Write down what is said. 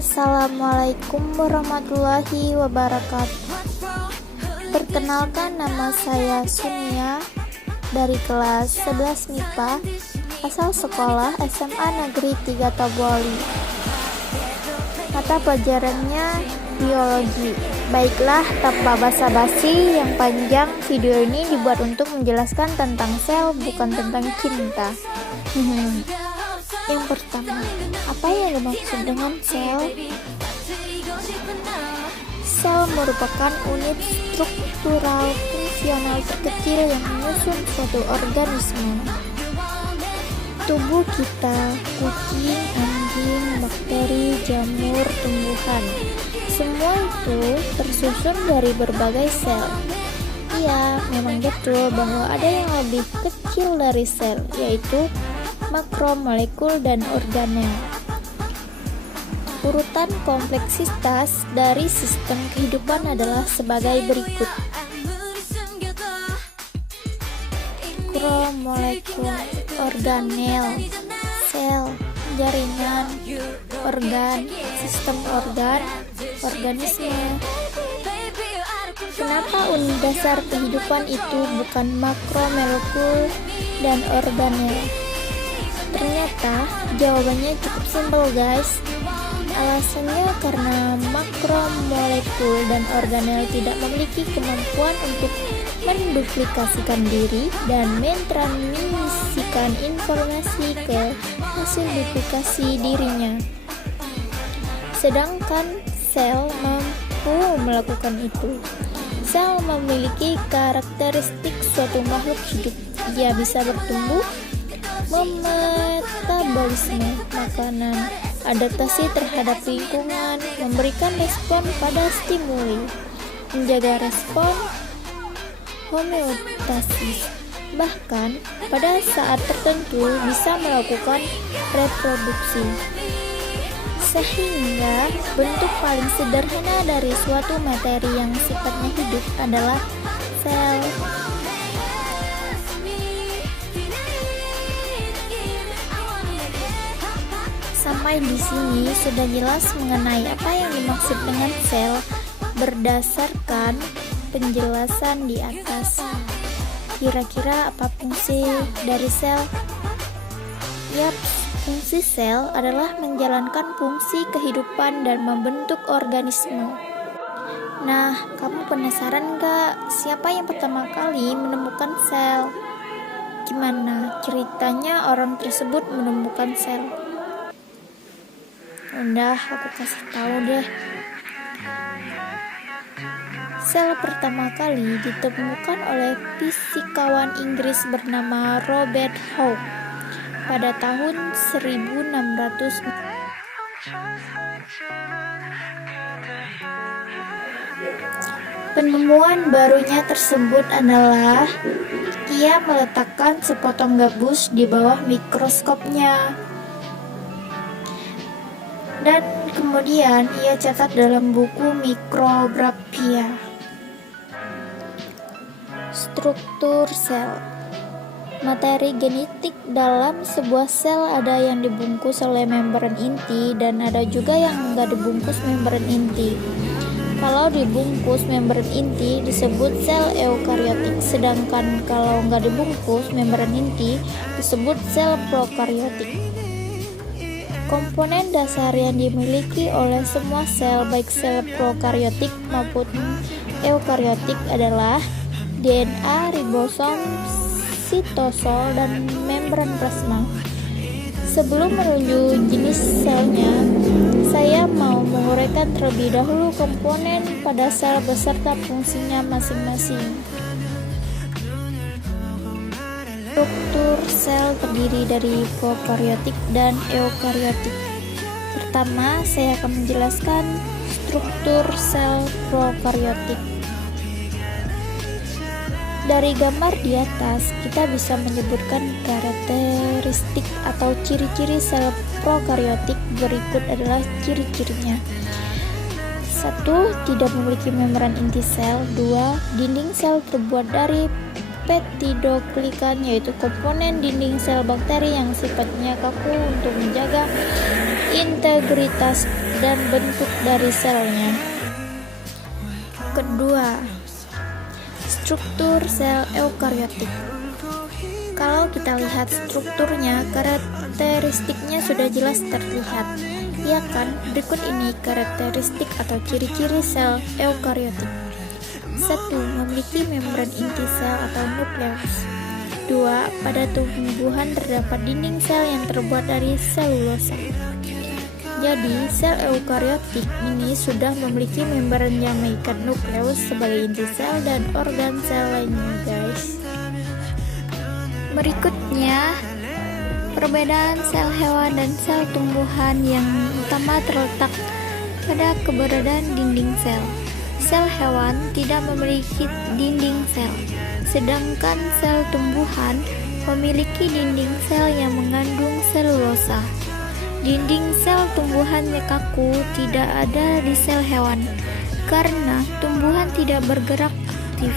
Assalamualaikum warahmatullahi wabarakatuh. Perkenalkan, nama saya Sunia dari kelas 11 MIPA, asal sekolah SMA Negeri 3 Toboli. Mata pelajarannya biologi. Baiklah, tanpa basa-basi yang panjang, video ini dibuat untuk menjelaskan tentang sel, bukan tentang cinta. Yang pertama, apa yang dimaksud dengan sel? Sel merupakan unit struktural fungsional terkecil yang menyusun suatu organisme. Tubuh kita, kucing, anjing, bakteri, jamur, tumbuhan, semua itu tersusun dari berbagai sel. Iya, memang betul bahwa ada yang lebih kecil dari sel, yaitu makromolekul dan organel. Urutan kompleksitas dari sistem kehidupan adalah sebagai berikut. Makromolekul, organel, sel, jaringan, organ, sistem organ, organisme. Kenapa unit dasar kehidupan itu bukan makromolekul dan organel? Ternyata jawabannya cukup simpel, guys. Alasannya karena makromolekul dan organel tidak memiliki kemampuan untuk menduplikasikan diri dan mentransmisikan informasi ke hasil duplikasi dirinya. Sedangkan sel mampu melakukan itu. Sel memiliki karakteristik suatu makhluk hidup. Ia bisa bertumbuh, memetabolisme makanan, adaptasi terhadap lingkungan, memberikan respon pada stimuli, menjaga respon homeostasis, bahkan pada saat tertentu bisa melakukan reproduksi. Sehingga bentuk paling sederhana dari suatu materi yang sifatnya hidup adalah sel. Sampai di sini sudah jelas mengenai apa yang dimaksud dengan sel berdasarkan penjelasan di atas. Kira-kira apa fungsi dari sel? Yap, fungsi sel adalah menjalankan fungsi kehidupan dan membentuk organisme. Nah, kamu penasaran gak siapa yang pertama kali menemukan sel? Gimana ceritanya orang tersebut menemukan sel? Udah, aku kasih tahu deh. Sel pertama kali ditemukan oleh fisikawan Inggris bernama Robert Hooke pada tahun 1600. Penemuan barunya tersebut adalah ia meletakkan sepotong gabus di bawah mikroskopnya. Dan kemudian ia catat dalam buku Micrographia. Struktur sel. Materi genetik dalam sebuah sel ada yang dibungkus oleh membran inti dan ada juga yang enggak dibungkus membran inti. Kalau dibungkus membran inti disebut sel eukariotik, sedangkan kalau enggak dibungkus membran inti disebut sel prokariotik. Komponen dasar yang dimiliki oleh semua sel, baik sel prokariotik maupun eukariotik adalah DNA, ribosom, sitosol, dan membran plasma. Sebelum menuju jenis selnya, saya mau menguraikan terlebih dahulu komponen pada sel beserta fungsinya masing-masing. Struktur sel terdiri dari prokariotik dan eukariotik. Pertama, saya akan menjelaskan struktur sel prokariotik. Dari gambar di atas, kita bisa menyebutkan karakteristik atau ciri-ciri sel prokariotik. Berikut adalah ciri-cirinya. 1. Tidak memiliki membran inti sel. 2. Dinding sel terbuat dari peptidoglikan, yaitu komponen dinding sel bakteri yang sifatnya kaku untuk menjaga integritas dan bentuk dari selnya. Kedua, struktur sel eukariotik. Kalau kita lihat strukturnya, karakteristiknya sudah jelas terlihat, ya kan? Berikut ini karakteristik atau ciri-ciri sel eukariotik. 1. Memiliki membran inti sel atau nukleus. 2. Pada tumbuhan terdapat dinding sel yang terbuat dari selulosa. Jadi, sel eukariotik ini sudah memiliki membran yang mengikat nukleus sebagai inti sel dan organ sel lainnya, guys. Berikutnya, perbedaan sel hewan dan sel tumbuhan. Yang utama terletak pada keberadaan dinding sel. Sel hewan tidak memiliki dinding sel, sedangkan sel tumbuhan memiliki dinding sel yang mengandung selulosa. Dinding sel tumbuhannya kaku, tidak ada di sel hewan, karena tumbuhan tidak bergerak aktif.